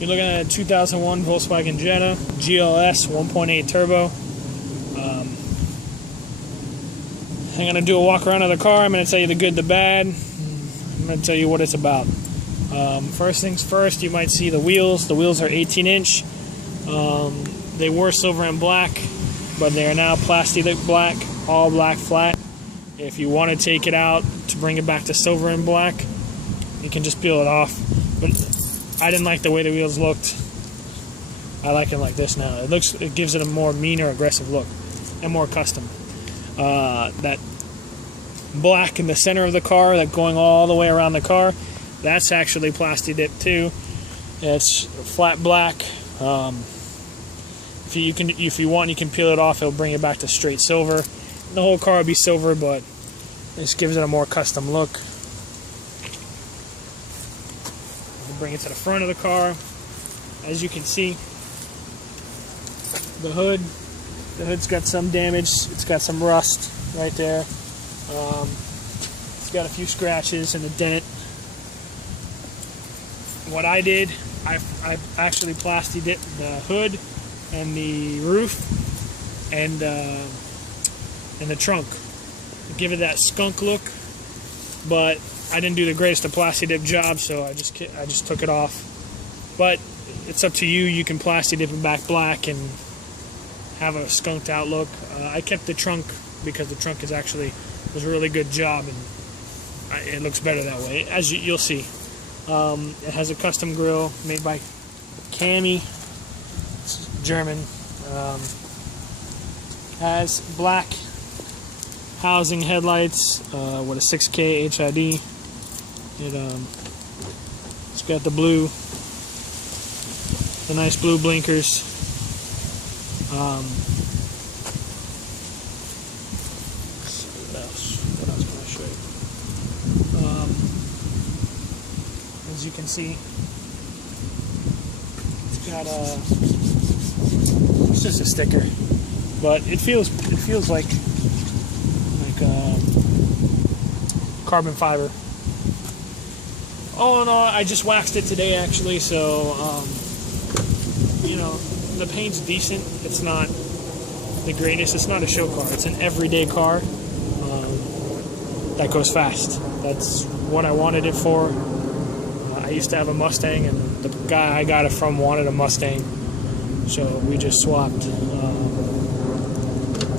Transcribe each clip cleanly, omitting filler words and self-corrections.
You're looking at a 2001 Volkswagen Jetta GLS 1.8 turbo. I'm going to do a walk around of the car. I'm going to tell you the good, the bad. I'm going to tell you what it's about. First things first, you might see the wheels. The wheels are 18-inch. They were silver and black, but they are now plastic black, all black flat. If you want to take it out to bring it back to silver and black, you can just peel it off. But I didn't like the way the wheels looked. I like it like this now. It gives it a more meaner, aggressive look and more custom. That black in the center of the car, that going all the way around the car, that's actually plasti dip too. It's flat black. If you want, you can peel it off. It'll bring it back to straight silver. The whole car will be silver, but this gives it a more custom look. We'll bring it to the front of the car. As you can see, the hood's got some damage. It's got some rust right there. It's got a few scratches and a dent. What I did, I actually plasti dipped the hood and the roof and the trunk to give it that skunk look. But I didn't do the greatest of plasti dip job, so I just took it off. But it's up to you. You can plasti dip it back black and have a skunked out look. I kept the trunk because the trunk was a really good job, and it looks better that way, as you'll see. It has a custom grille made by Cami. It's German. Has black housing headlights with a 6K HID. It's got the nice blue blinkers. What else can I show you? As you can see, it's just a sticker, but it feels like carbon fiber. Oh no, I just waxed it today actually, so the paint's decent. It's not the greatest. It's not a show car. It's an everyday car that goes fast. That's what I wanted it for. I used to have a Mustang, and the guy I got it from wanted a Mustang, so we just swapped.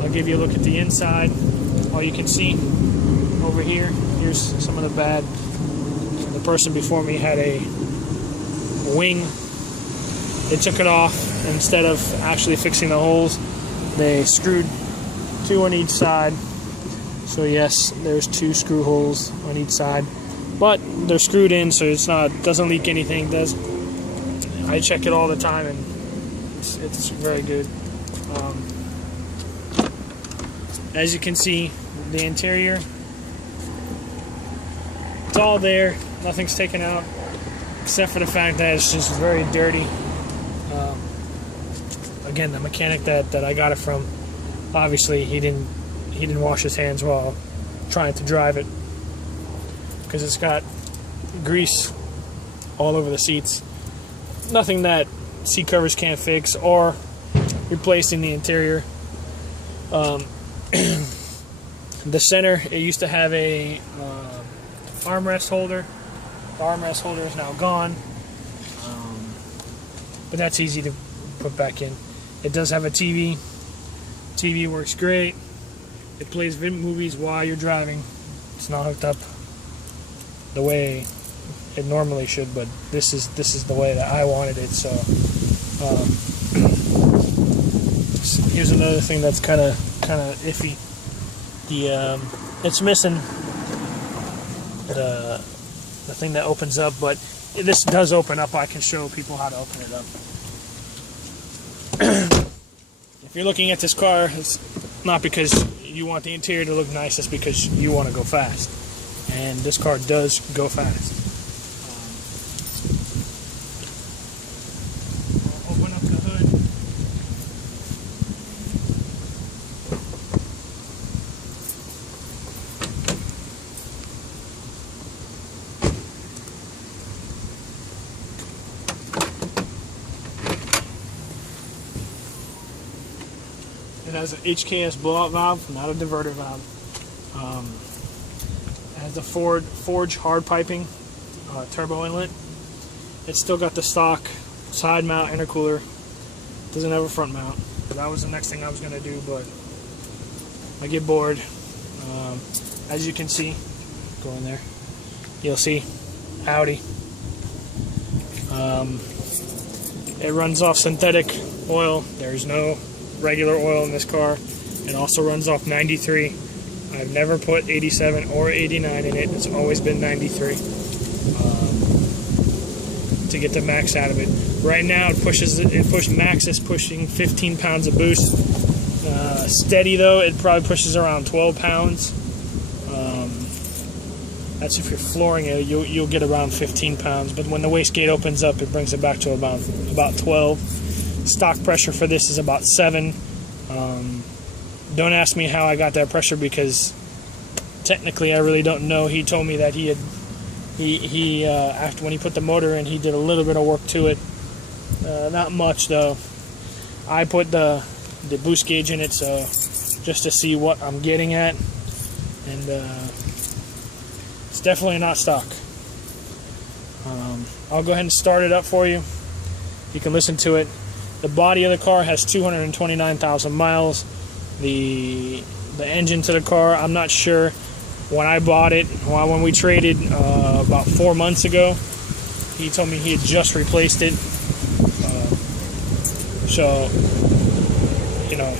I'll give you a look at the inside. All you can see over here, here's some of the bad. The person before me had a wing. They took it off. Instead of actually fixing the holes, they screwed 2 on each side. So yes, there's 2 screw holes on each side, but they're screwed in, so doesn't leak anything. I check it all the time, and it's very good. As you can see, the interior, it's all there. Nothing's taken out, except for the fact that it's just very dirty. Again, the mechanic that I got it from, obviously he didn't wash his hands while trying to drive it, because it's got grease all over the seats. Nothing that seat covers can't fix or replace in the interior. The center, it used to have a armrest holder. The armrest holder is now gone, but that's easy to put back in. It does have a TV. TV works great. It plays movies while you're driving. It's not hooked up the way it normally should, but this is the way that I wanted it. So here's another thing that's kind of iffy. It's missing the thing that opens up, but this does open up. I can show people how to open it up. If you're looking at this car, it's not because you want the interior to look nice, it's because you want to go fast. And this car does go fast. I'll open up the hood. It has an HKS blowout valve, not a diverter valve. It has the Forge hard piping turbo inlet. It's still got the stock side mount intercooler. Doesn't have a front mount. That was the next thing I was going to do, but I get bored. As you can see, go in there, you'll see Audi. It runs off synthetic oil. There's no regular oil in this car. It also runs off 93. I've never put 87 or 89 in it. It's always been 93 to get the max out of it. Right now max is pushing 15 pounds of boost. Steady though, it probably pushes around 12 pounds. That's if you're flooring it, you'll get around 15 pounds. But when the wastegate opens up, it brings it back to about 12. Stock pressure for this is about 7. Don't ask me how I got that pressure, because technically I really don't know. He told me that he after when he put the motor in, he did a little bit of work to it. Not much though. I put the boost gauge in it, so just to see what I'm getting at, and it's definitely not stock. I'll go ahead and start it up for you. You can listen to it. The body of the car has 229,000 miles. The engine to the car, I'm not sure. When I bought it, when we traded about 4 months ago, he told me he had just replaced it. So, you know,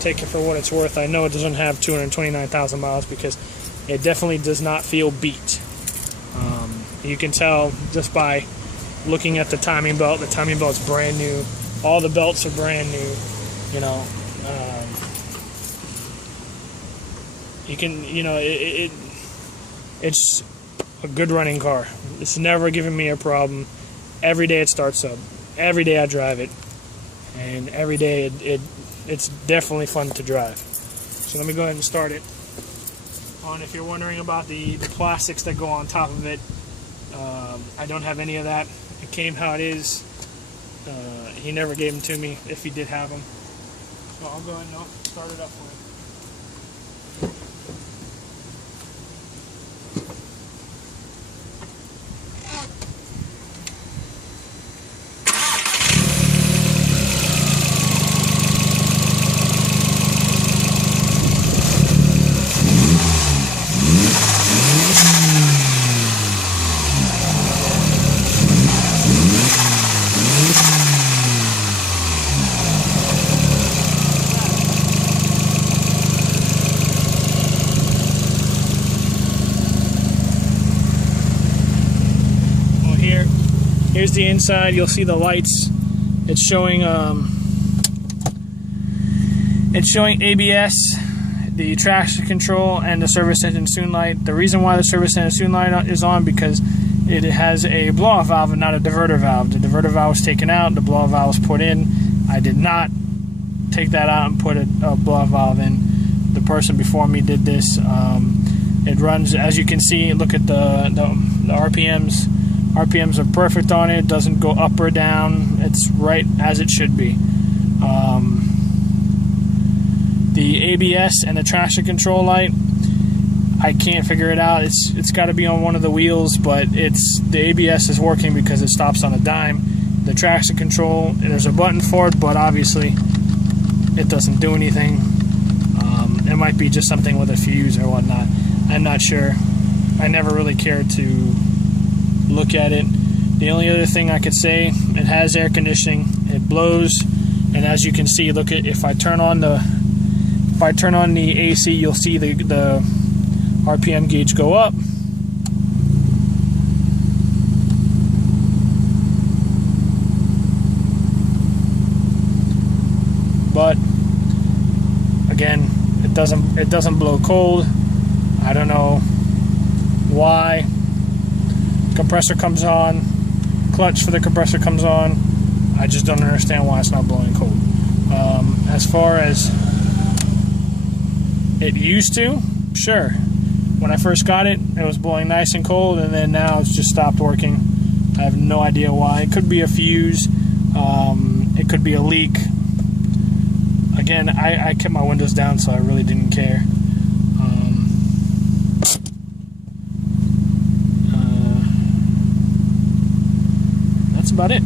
take it for what it's worth. I know it doesn't have 229,000 miles because it definitely does not feel beat. You can tell just by looking at the timing belt. The timing belt's brand new. All the belts are brand new. You know, you can, you know, it's a good running car. It's never given me a problem. Every day it starts up. Every day I drive it, and every day it's definitely fun to drive. So let me go ahead and start it. If you're wondering about the plastics that go on top of it, I don't have any of that. It came how it is. He never gave them to me if he did have them. So I'll go ahead and start it up for you. Here's the inside. You'll see the lights. It's showing ABS, the traction control, and the service engine soon light. The reason why the service engine soon light is on because it has a blow-off valve and not a diverter valve. The diverter valve was taken out. The blow-off valve was put in. I did not take that out and put a blow-off valve in. The person before me did this. It runs, as you can see. Look at the RPMs. RPMs are perfect on it. Doesn't go up or down. It's right as it should be. The ABS and the traction control light, I can't figure it out. It's got to be on one of the wheels, but the ABS is working because it stops on a dime. The traction control, there's a button for it, but obviously it doesn't do anything. It might be just something with a fuse or whatnot. I'm not sure. I never really cared to look at it. The only other thing I could say, it has air conditioning. It blows, and as you can see, look at if I turn on the AC, you'll see the RPM gauge go up. But again, it doesn't blow cold. I don't know why. Compressor comes on, clutch for the compressor comes on. I just don't understand why it's not blowing cold. As far as it used to, sure. When I first got it, it was blowing nice and cold, and then now it's just stopped working. I have no idea why. It could be a fuse. It could be a leak. again, I kept my windows down, so I really didn't care. That's about it.